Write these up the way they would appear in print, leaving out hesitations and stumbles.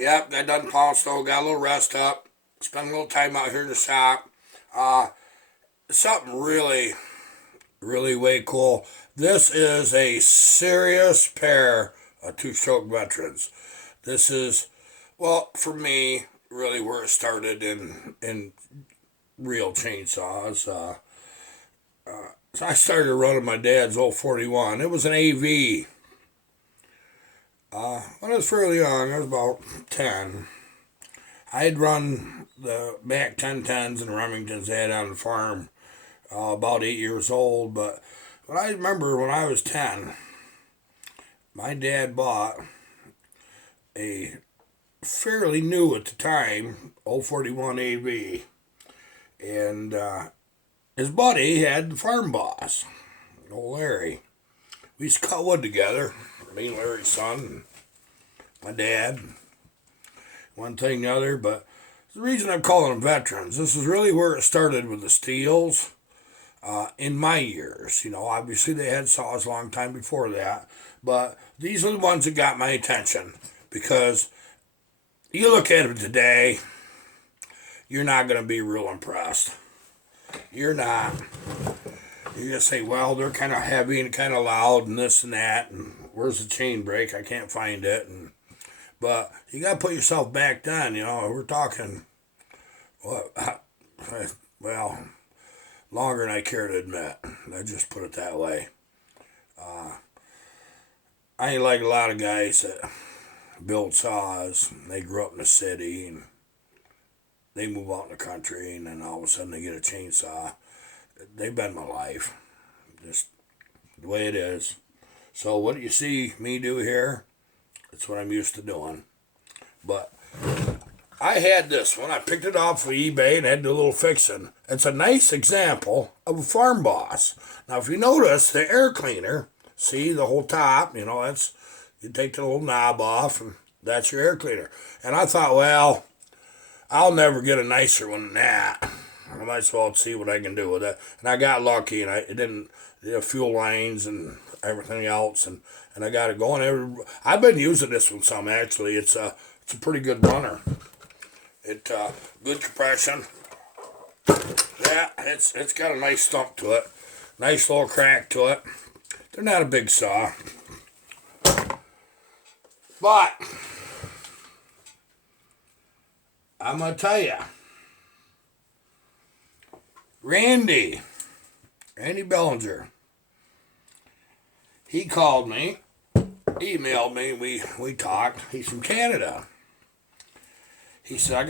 Yep, got done Paul Stowe, got a little rest up, spent a little time out here in the shop. Uh, Something really, really way cool. This is a serious pair of two-stroke veterans. This is, well, for me, really where it started in real chainsaws. So I started running my dad's old 41. It was an AV. When I was fairly young, I was about 10. I had run the Mac 1010s and Remingtons they had on the farm about 8 years old. But what I remember when I was 10, my dad bought a fairly new at the time 041 AV. And his buddy had the farm boss, old Larry. We used to cut wood together, me and Larry's son, my dad, one thing and the other. But the reason I'm calling them veterans, this is really where it started with the steels in my years. You know, obviously they had saws a long time before that, but these are the ones that got my attention because you look at them today, you're not going to be real impressed. You're not. You just say, well, they're kind of heavy and kind of loud and this and that, and where's the chain brake? I can't find it. But you got to put yourself back then, you know. We're talking, what, well, longer than I care to admit. I just put it that way. I ain't like a lot of guys that build saws. They grew up in the city and they move out in the country and then all of a sudden they get a chainsaw. They've been my life. Just the way it is. So what you see me do here, it's what I'm used to doing. But I had this one. I picked it off of eBay and had a little fixing. It's a nice example of a farm boss. Now if you notice the air cleaner, see the whole top, you know, that's, you take the little knob off and that's your air cleaner. And I thought, well, I'll never get a nicer one than that. I might as well see what I can do with it. And I got lucky, and it didn't, fuel lines and everything else, and I got it going. I've been using this one some, actually. It's a pretty good runner. Good compression. Yeah, it's got a nice stump to it. Nice little crack to it. They're not a big saw. But I'm going to tell you, Randy Bellinger, he called me, emailed me, we talked. He's from Canada. He said, I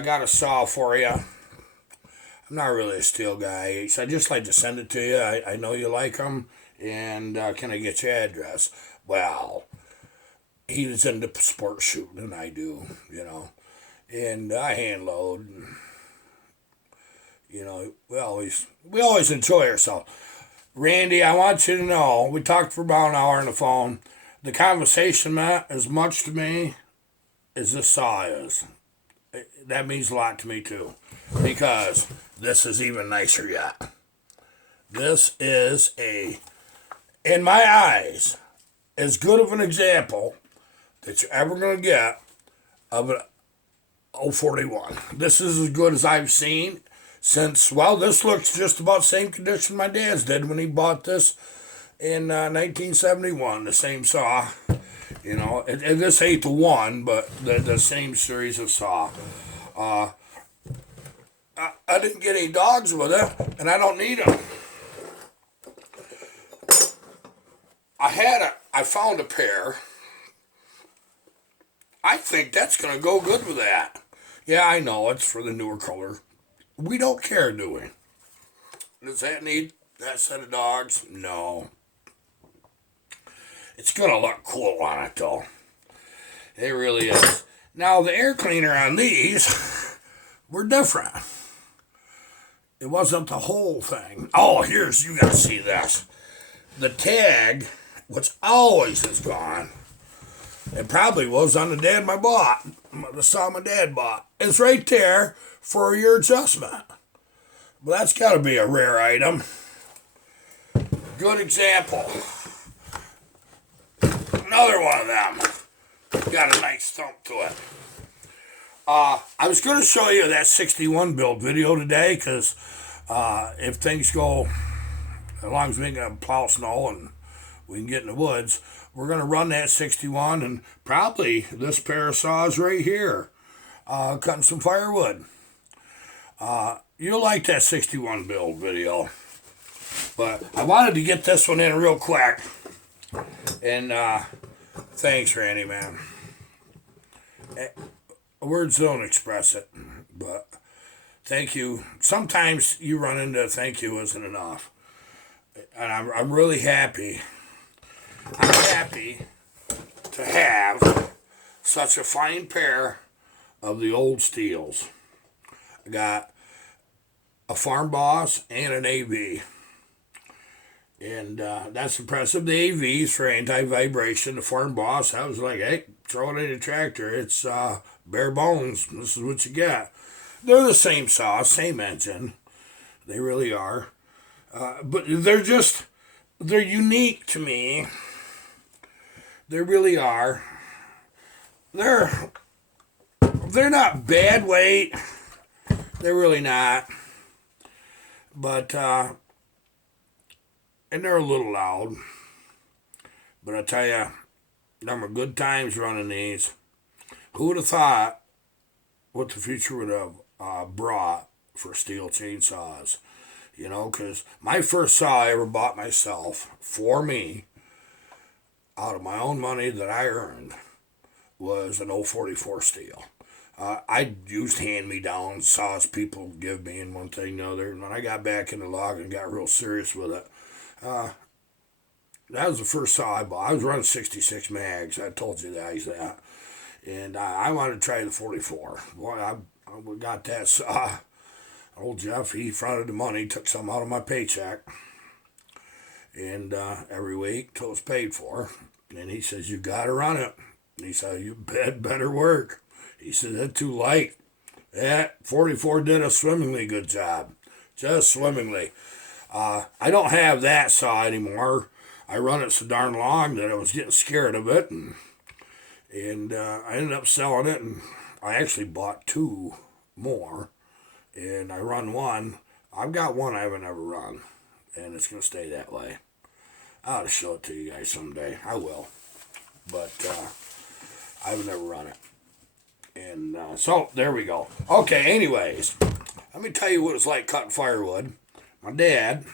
got a saw for you. I'm not really a steel guy. He said, I'd just like to send it to you. I know you like them, and can I get your address? Well, he was into sport shooting, and I do, you know. And I hand load. You know, we always enjoy ourselves. Randy, I want you to know, we talked for about an hour on the phone. The conversation meant as much to me as this saw is. That means a lot to me too. Because this is even nicer yet. This is in my eyes, as good of an example that you're ever going to get of an 041. This is as good as I've seen since, well, this looks just about the same condition my dad's did when he bought this in 1971, the same saw. You know, and this ain't the one, but the same series of saw. I didn't get any dogs with it, and I don't need them. I found a pair. I think that's going to go good with that. Yeah, I know, it's for the newer color. We don't care, do we? Does that need that set of dogs? No. It's going to look cool on it, though. It really is. Now, the air cleaner on these were different. It wasn't the whole thing. Oh, you got to see this. The tag, which always is gone, it probably was on the saw my dad bought. It's right there for your adjustment. Well, that's got to be a rare item. Good example. Another one of them. got a nice thump to it. I was going to show you that 61 build video today because if things go, as long as we can plow snow and we can get in the woods, we're going to run that 61 and probably this pair of saws right here, cutting some firewood. You'll like that 61 build video. But I wanted to get this one in real quick. And thanks, Randy, man. Words don't express it, but thank you. Sometimes you run into thank you isn't enough. And I'm really happy. I'm happy to have such a fine pair of the old Stiehls. I got a Farm Boss and an AV. And that's impressive. The AV's for anti-vibration. The Farm Boss, I was like, hey, throw it in a tractor. It's bare bones. This is what you get. They're the same saw, same engine. They really are. But they're unique to me. They really are. They're not bad weight. They're really not. But, and they're a little loud. But I tell you, them are good times running these. Who would have thought what the future would have brought for Stihl chainsaws? You know, because my first saw I ever bought myself, for me, out of my own money that I earned, was an 044 Stihl. I used hand-me-down saws people give me and one thing and the other. And when I got back into logging and got real serious with it, that was the first saw I bought. I was running 66 mags. I told you guys that. And I wanted to try the 44. Boy, I got that saw. Old Jeff, he fronted the money, took some out of my paycheck. And every week till it's paid for. And he says, you got to run it. And he said, you better work. He said, that's too light. That 44 did a swimmingly good job. Just swimmingly. I don't have that saw anymore. I run it so darn long that I was getting scared of it. And I ended up selling it. And I actually bought two more. And I run one. I've got one I haven't ever run. And it's going to stay that way. I ought to show it to you guys someday. I will. But I've never run it. And so, there we go. Okay, anyways. Let me tell you what it's like cutting firewood. My dad,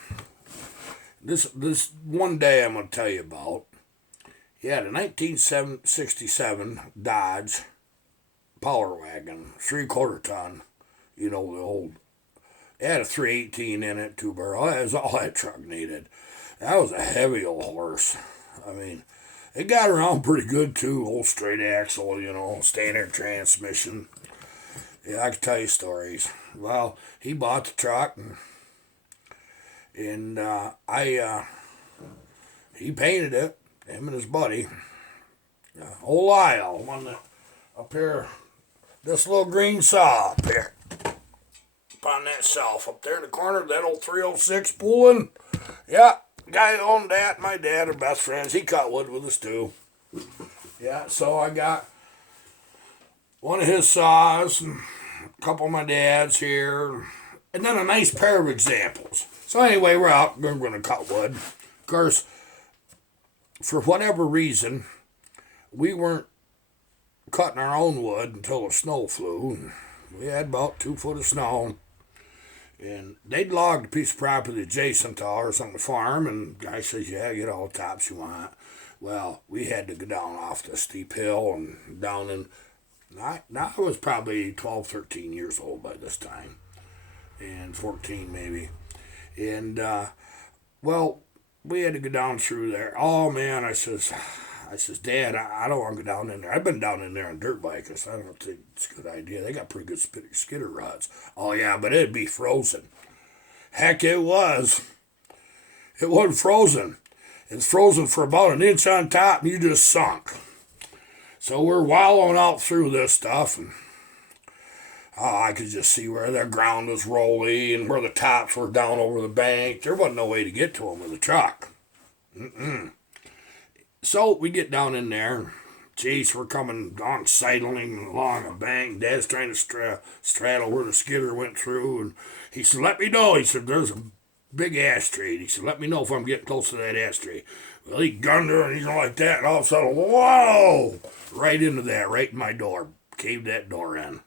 this one day I'm going to tell you about, he had a 1967 Dodge Power Wagon, 3/4 ton. You know, the old, it had a 318 in it, 2-barrel. That was all that truck needed. That was a heavy old horse. I mean, it got around pretty good too. Old straight axle, you know, standard transmission. Yeah, I could tell you stories. Well, he bought the truck and he painted it, him and his buddy. Old Lyle, up here, this little green saw up here. On that shelf up there in the corner, that old 306 pulling. Yeah, guy owned that. My dad are best friends. He cut wood with us too. Yeah, so I got one of his saws and a couple of my dad's here, and then a nice pair of examples. So anyway, we're out. We're going to cut wood. Of course, for whatever reason, we weren't cutting our own wood until the snow flew. We had about 2 foot of snow. And they'd logged a piece of property adjacent to ours on the farm, and the guy says, yeah, get all the tops you want. Well, we had to go down off the steep hill and down in, I was probably 12, 13 years old by this time, and 14 maybe. And, well, we had to go down through there. Oh, man, I says, Dad, I don't want to go down in there. I've been down in there on dirt bikes. I don't think it's a good idea. They got pretty good skidder rods. Oh, yeah, but it'd be frozen. Heck, it was. It wasn't frozen. It's frozen for about an inch on top, and you just sunk. So we're wallowing out through this stuff, and I could just see where the ground was rolly and where the tops were down over the bank. There wasn't no way to get to them with a truck. So we get down in there, Jeez, we're coming on, sidling along a bank. Dad's trying to straddle where the skidder went through, and he said, "Let me know." He said, "There's a big ash tree." He said, "Let me know if I'm getting close to that ash tree." Well, he gunned her, and he's like that, and all of a sudden, whoa! Right into that, right in my door. Caved that door in.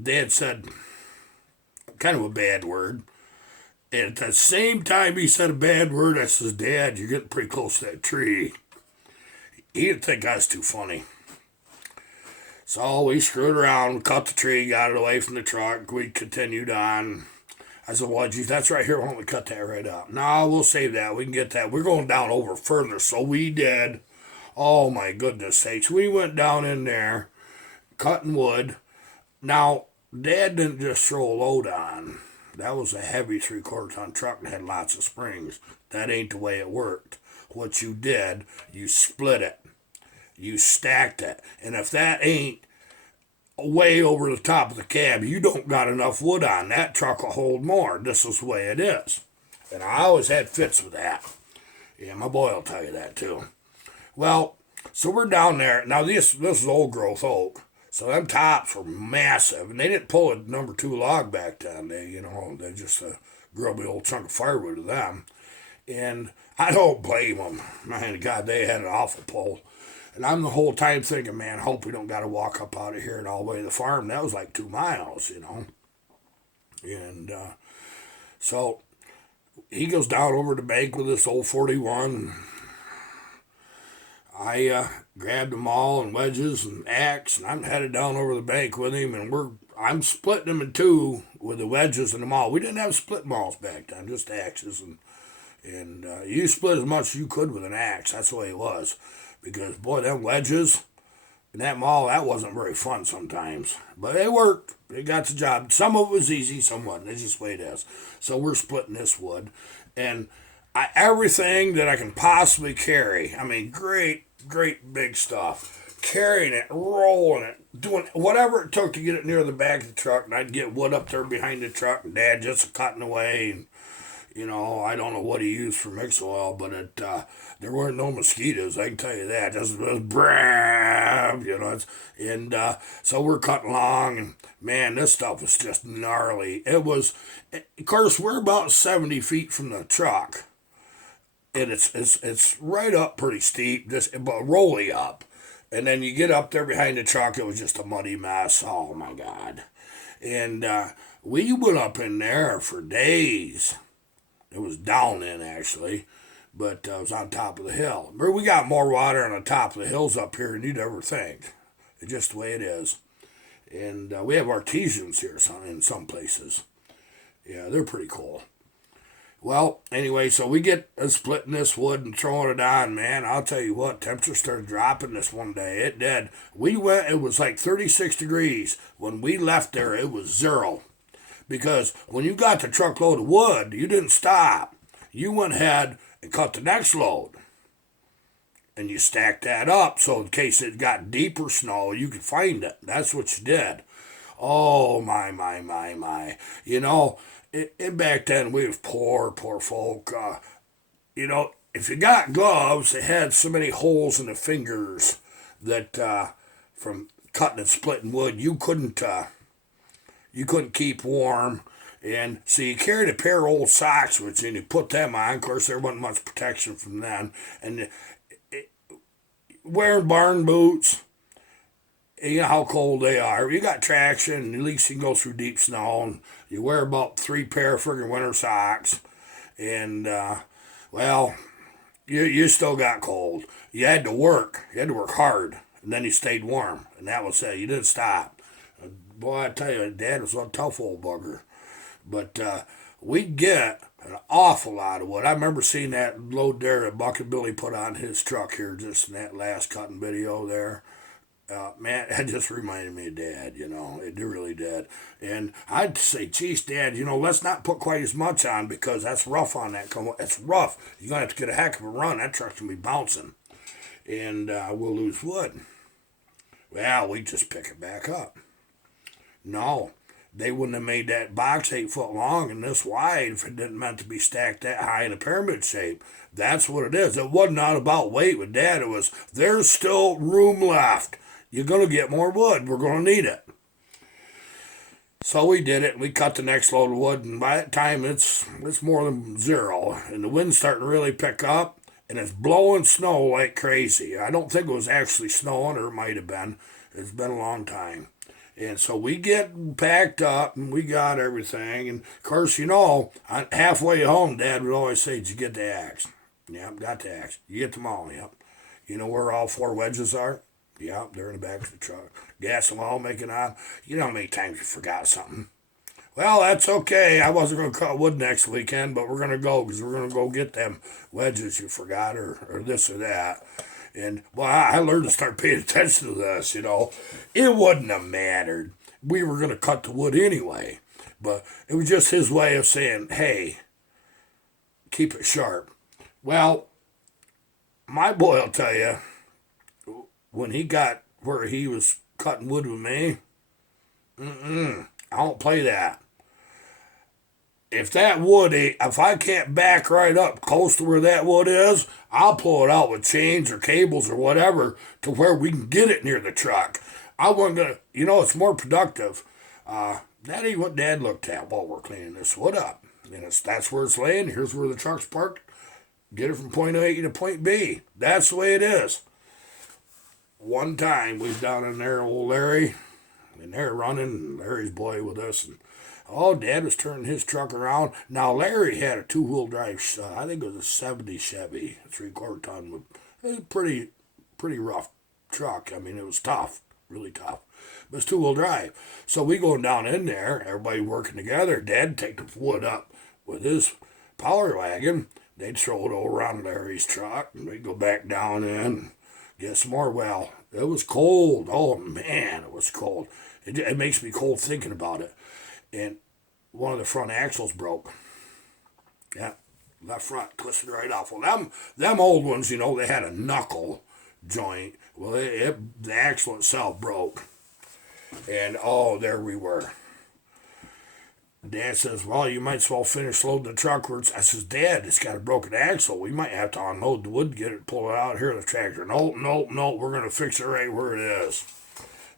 Dad said kind of a bad word. And at the same time he said a bad word, I says, "Dad, you're getting pretty close to that tree." He didn't think I was too funny. So we screwed around, cut the tree, got it away from the truck. We continued on. I said, "Well, geez, that's right here. Why don't we cut that right up?" "No, we'll save that. We can get that. We're going down over further." So we did. Oh, my goodness sakes. We went down in there, cutting wood. Now, Dad didn't just throw a load on. That was a heavy 3/4 ton truck and had lots of springs. That ain't the way it worked. What you did, you split it. You stacked it. And if that ain't way over the top of the cab, you don't got enough wood on. That truck will hold more. This is the way it is. And I always had fits with that. Yeah, my boy will tell you that too. Well, so we're down there. Now, this is old growth oak. So them tops were massive, and they didn't pull a number 2 log back then. They just a grubby old chunk of firewood to them. And I don't blame them. Man, God, they had an awful pull. And I'm the whole time thinking, man, hope we don't got to walk up out of here and all the way to the farm. That was like 2 miles, And so he goes down over the bank with this old 41. I grabbed them all and wedges and axe, and I'm headed down over the bank with him, and I'm splitting them in 2 with the wedges and the maul. We didn't have split mauls back then, just axes, and you split as much as you could with an axe. That's the way it was, because boy, them wedges and that maul, that wasn't very fun sometimes, but it worked. It got the job. Some of it was easy, some wasn't. It's just the way it is. So we're splitting this wood, and everything that I can possibly carry. I mean, great big stuff. Carrying it, rolling it, doing whatever it took to get it near the back of the truck. And I'd get wood up there behind the truck, and Dad just cutting away. And, I don't know what he used for mix oil, but there weren't no mosquitoes, I can tell you that. Just was brab, so we're cutting along, and man, this stuff was just gnarly. It was, of course, we're about 70 feet from the truck. And it's right up pretty steep, but rolly up. And then you get up there behind the truck, it was just a muddy mess. Oh my God. And we went up in there for days. It was down in actually, but it was on top of the hill. We got more water on the top of the hills up here than you'd ever think. It's just the way it is. And we have artesians here in some places. Yeah, they're pretty cool. Well, anyway, so we get splitting this wood and throwing it on, man. I'll tell you what, temperature started dropping this one day. It did. It was like 36 degrees. When we left there, it was 0. Because when you got the truckload of wood, you didn't stop. You went ahead and cut the next load. And you stacked that up so in case it got deeper snow, you could find it. That's what you did. Oh, my. Back then, we was poor folk. If you got gloves, they had so many holes in the fingers that from cutting and splitting wood, you couldn't keep warm. And so you carried a pair of old socks with you, and you put them on. Of course, there wasn't much protection from them. And wearing barn boots, you know how cold they are. You got traction, and at least you can go through deep snow, and you wear about 3 pair of friggin' winter socks, and, you still got cold. You had to work. You had to work hard, and then you stayed warm, and that was it. You didn't stop. Boy, I tell you, Dad was a tough old bugger. But we'd get an awful lot of wood. I remember seeing that load there that Bucket Billy put on his truck here just in that last cutting video there. Man, that just reminded me of Dad, it really did. And I'd say, geez, Dad, let's not put quite as much on because that's rough on that. It's rough. You're going to have to get a heck of a run. That truck's going to be bouncing. And we'll lose wood. Well, we just pick it back up. No, they wouldn't have made that box 8 foot long and this wide if it didn't meant to be stacked that high in a pyramid shape. That's what it is. It wasn't not about weight with Dad. It was there's still room left. You're gonna get more wood. We're gonna need it. So we did it. We cut the next load of wood, and by that time it's more than zero, and the wind's starting to really pick up, and it's blowing snow like crazy. I don't think it was actually snowing, or it might have been. It's been a long time. And so we get packed up and we got everything. And of course, halfway home, Dad would always say, "Did you get the axe?" Yep, got the axe. You get them all, yep. You know where all 4 wedges are? Yep, they're in the back of the truck. Gas them all, making on. You know how many times you forgot something. Well, that's okay. I wasn't going to cut wood next weekend, but we're going to go because we're going to go get them wedges you forgot or this or that. And, well, I learned to start paying attention to this, It wouldn't have mattered. We were going to cut the wood anyway. But it was just his way of saying, hey, keep it sharp. Well, my boy will tell you, when he got where he was cutting wood with me, I don't play that. If I can't back right up close to where that wood is, I'll pull it out with chains or cables or whatever to where we can get it near the truck. I wasn't gonna, it's more productive. That ain't what Dad looked at while we're cleaning this wood up. That's where it's laying. Here's where the truck's parked. Get it from point A to point B. That's the way it is. One time we was down in there, old Larry, and they're running, Larry's boy with us, and Dad was turning his truck around. Now, Larry had a 2-wheel drive, I think it was a 70 Chevy, 3/4 ton. It was a pretty rough truck. I mean, it was tough, really tough. But it's 2-wheel drive. So we going down in there, everybody working together. Dad take the wood up with his power wagon. They'd throw it over on Larry's truck, and we'd go back down in and get some more. Well, it was cold. Oh, man, it was cold. It makes me cold thinking about it. And one of the front axles broke. Yeah, left front, twisted right off. Well, them old ones, they had a knuckle joint. Well, the axle itself broke. And, there we were. Dad says, well, you might as well finish loading the truck. I says, Dad, it's got a broken axle. We might have to unload the wood, get it, pull it out here in the tractor. Nope, we're going to fix it right where it is.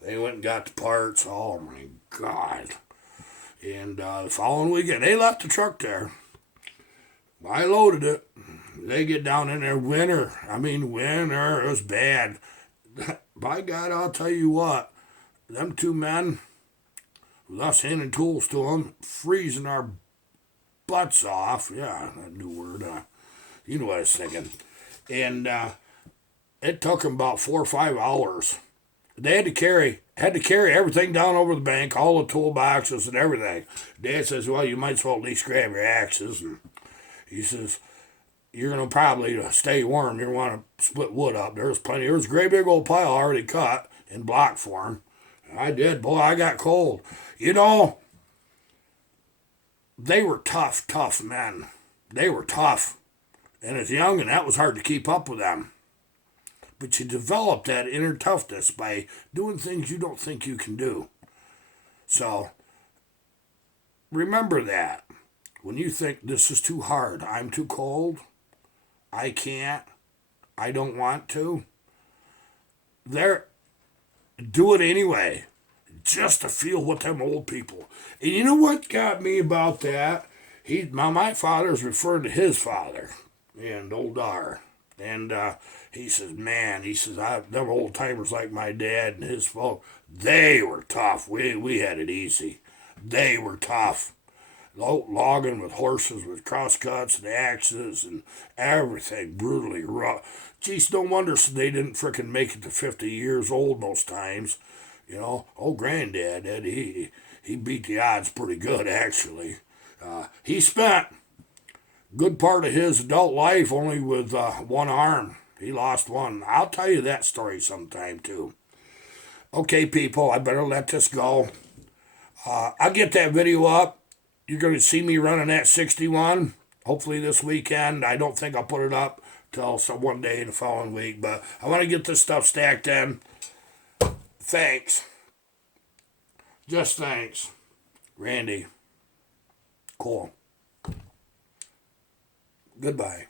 They went and got the parts. Oh, my God. And the following weekend, they left the truck there. I loaded it. They get down in there, winter. It was bad. By God, I'll tell you what. Them 2 men, with us handing tools to them, freezing our butts off. Yeah, that new word. You know what I was thinking. And it took them about 4 or 5 hours. They had to carry everything down over the bank, all the toolboxes and everything. Dad says, well, you might as well at least grab your axes. And he says, you're going to probably stay warm. You want to split wood up. There was a great big old pile already cut in block form. I did. Boy, I got cold. They were tough men. They were tough. And as young, and that was hard to keep up with them. But you develop that inner toughness by doing things you don't think you can do. So, remember that. When you think this is too hard, I'm too cold, I can't, I don't want to, do it anyway. Just to feel what them old people. And you know what got me about that? My father's referring to his father, and old Dar. And he says, them old timers like my dad and his folk, they were tough. We had it easy. They were tough. Logging with horses with crosscuts and axes and everything brutally rough. No wonder they didn't frickin' make it to 50 years old most times. Granddad, he beat the odds pretty good, actually. He spent good part of his adult life only with one arm. He lost one. I'll tell you that story sometime, too. Okay, people, I better let this go. I'll get that video up. You're going to see me running that 61, hopefully this weekend. I don't think I'll put it up till one day the following week, but I want to get this stuff stacked in. Thanks. Just thanks. Randy. Cool. Goodbye.